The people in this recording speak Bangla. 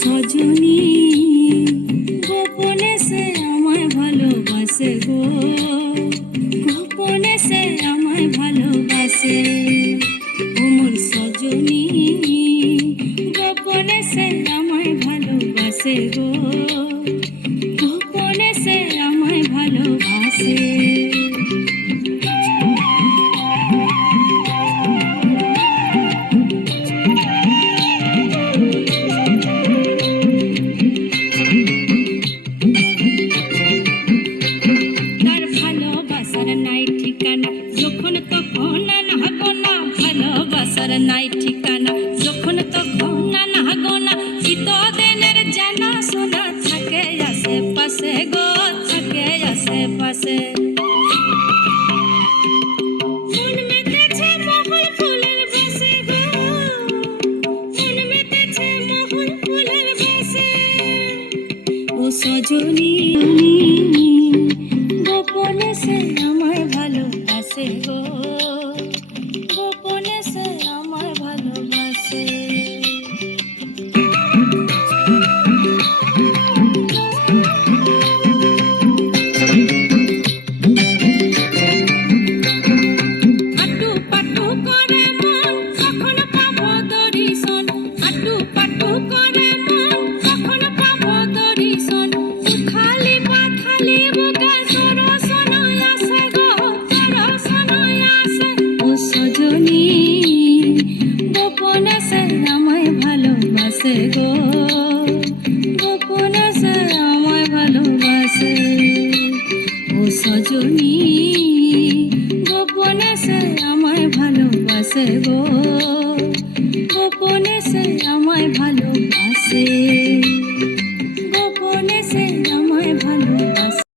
সজনী গোপনে সে আমায় ভালোবাসে গো, গোপনে সে আমায় ভালোবাসে। ওমর সজনী গোপনে সে আমায় ভালোবাসে গো, গোপনে সে আমায় ভালোবাসে। যখন তখন না গোনা ভালোবাসার নাই ঠিকানা, যখন তখন না গোনা চিতদিনের জানা শোনা থাকে আশেপাশে গো, থাকে আশেপাশে। মন মেতেছে মহল ফুলের বাসে গো, মন মেতেছে মহল ফুলের বাসে। ও সজনী গোপনে সে আমায় ভালোবাসে গো, গোপনে সে আমায় ভালোবাসে। আটু পাটু করে মন কখন পাবো দর্শন, আটু পাটু করে মন কখন পাবো দর্শন। খালি পাখালি বুকে দর্শন আসে গো, দর্শন আসে। ও সজনী গোপনে সে আমায় ভালোবাসে গো, গোপনে সে আমায় ভালোবাসে। ও সজনী গোপনে সে আমায় ভালোবাসে গো।